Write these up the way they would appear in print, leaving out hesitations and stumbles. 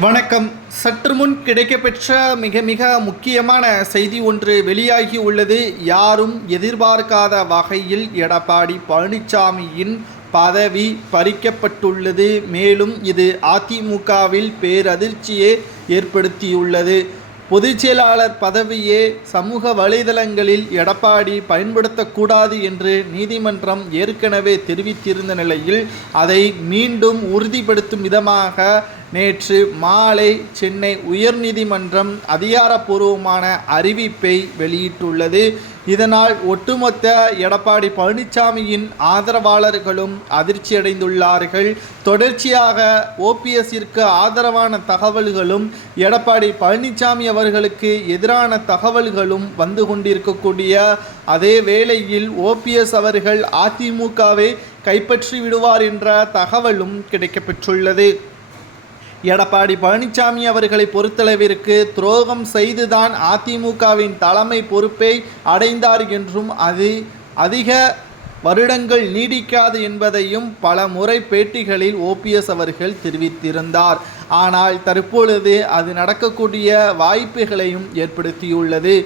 வணக்கம். சற்று முன் கிடைக்கப்பெற்ற மிக மிக முக்கியமான செய்தி ஒன்று வெளியாகி உள்ளது. யாரும் எதிர்பார்க்காத வகையில் எடப்பாடி பழனிசாமியின் பதவி பறிக்கப்பட்டுள்ளது. மேலும் இது அதிமுகவில் பேரதிர்ச்சியை ஏற்படுத்தியுள்ளது. பொதுச்செயலாளர் பதவியே சமூக வலைதளங்களில் எடப்பாடி பயன்படுத்தக்கூடாது என்று நீதிமன்றம் ஏற்கனவே தெரிவித்திருந்த நிலையில் அதை மீண்டும் உறுதிப்படுத்தும் விதமாக நேற்று மாலை சென்னை உயர்நீதிமன்றம் அதிகாரப்பூர்வமான அறிவிப்பை வெளியிட்டுள்ளது. இதனால் ஒட்டுமொத்த எடப்பாடி பழனிசாமியின் ஆதரவாளர்களும் அதிர்ச்சியடைந்துள்ளார்கள். தொடர்ச்சியாக ஓபிஎஸ்ஸிற்கு ஆதரவான தகவல்களும் எடப்பாடி பழனிசாமி அவர்களுக்கு எதிரான தகவல்களும் வந்து கொண்டிருக்கக்கூடிய அதே வேளையில் ஓபிஎஸ் அவர்கள் அதிமுகவை கைப்பற்றி விடுவார் என்ற தகவலும் கிடைக்கப்பெற்றுள்ளது. எடப்பாடி பழனிசாமி அவர்களை பொறுத்தளவிற்கு துரோகம் செய்துதான் அதிமுகவின் தலைமை பொறுப்பை அடைந்தார் என்றும் அது அதிக வருடங்கள் நீடிக்காது என்பதையும் பல முறை பேட்டிகளில் ஓபிஎஸ் அவர்கள் தெரிவித்திருந்தார். ஆனால் தற்பொழுது அது நடக்கக்கூடிய வாய்ப்புகளையும் ஏற்படுத்தியுள்ளது.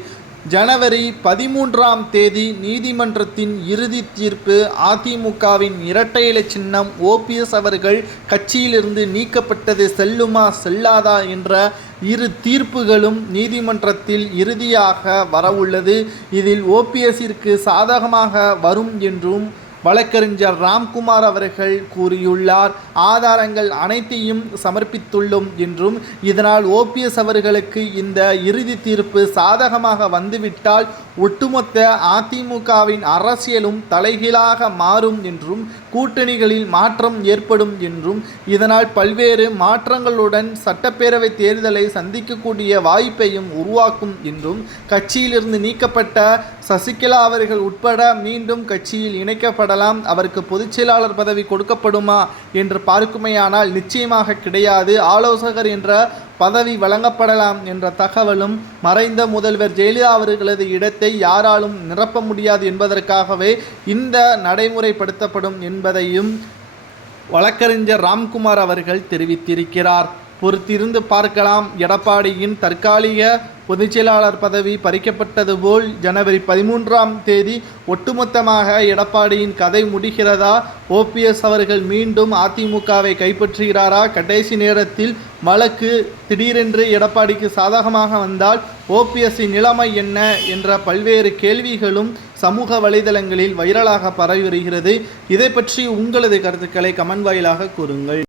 ஜனவரி 13ஆம் தேதி நீதிமன்றத்தின் இறுதி தீர்ப்பு. அதிமுகவின் இரட்டை இலை சின்னம் ஓபிஎஸ் அவர்கள் கட்சியிலிருந்து நீக்கப்பட்டது செல்லுமா செல்லாதா என்ற இரு தீர்ப்புகளும் நீதிமன்றத்தில் இறுதியாக வரவுள்ளது. இதில் ஓபிஎஸ்ஸிற்கு சாதகமாக வரும் என்றும் வழக்கறிஞர் ராம்குமார் அவர்கள் கூறியுள்ளார். ஆதாரங்கள் அனைத்தையும் சமர்ப்பித்துள்ளோம் என்றும் இதனால் ஓபிஎஸ் அவர்களுக்கு இந்த இறுதி தீர்ப்பு சாதகமாக வந்துவிட்டால் ஒட்டுமொத்த அதிமுகவின் அரசியலும் தலைகீழாக மாறும் என்றும் கூட்டணிகளில் மாற்றம் ஏற்படும் என்றும் இதனால் பல்வேறு மாற்றங்களுடன் சட்டப்பேரவை தேர்தலை சந்திக்கக்கூடிய வாய்ப்பையும் உருவாக்கும் என்றும் கட்சியிலிருந்து நீக்கப்பட்ட சசிகலா அவர்கள் உட்பட மீண்டும் கட்சியில் இணைக்கப்படலாம். அவருக்கு பொதுச்செயலாளர் பதவி கொடுக்கப்படுமா என்று பார்க்குமையானால் நிச்சயமாக கிடையாது. ஆலோசகர் என்ற பதவி வழங்கப்படலாம் என்ற தகவலும் மறைந்த முதல்வர் ஜெயலலிதா அவர்களது இடத்தை யாராலும் நிரப்ப முடியாது என்பதற்காகவே இந்த நடைமுறைப்படுத்தப்படும் என்பதையும் வழக்கறிஞர் ராம்குமார் அவர்கள் தெரிவித்திருக்கிறார். பொறுத்திருந்து பார்க்கலாம். எடப்பாடியின் தற்காலிக பொதுச்செயலாளர் பதவி பறிக்கப்பட்டது போல் ஜனவரி 13ஆம் தேதி ஒட்டுமொத்தமாக எடப்பாடியின் கதை முடிகிறதா? ஓபிஎஸ் அவர்கள் மீண்டும் அதிமுகவை கைப்பற்றுகிறாரா? கடைசி நேரத்தில் வழக்கு திடீரென்று எடப்பாடிக்கு சாதகமாக வந்தால் ஓபிஎஸ்ஸின் நிலைமை என்ன என்ற பல்வேறு கேள்விகளும் சமூக வலைதளங்களில் வைரலாக பரவி வருகிறது. இதை பற்றி உங்களது கருத்துக்களை கமெண்ட் வாயிலாக கூறுங்கள்.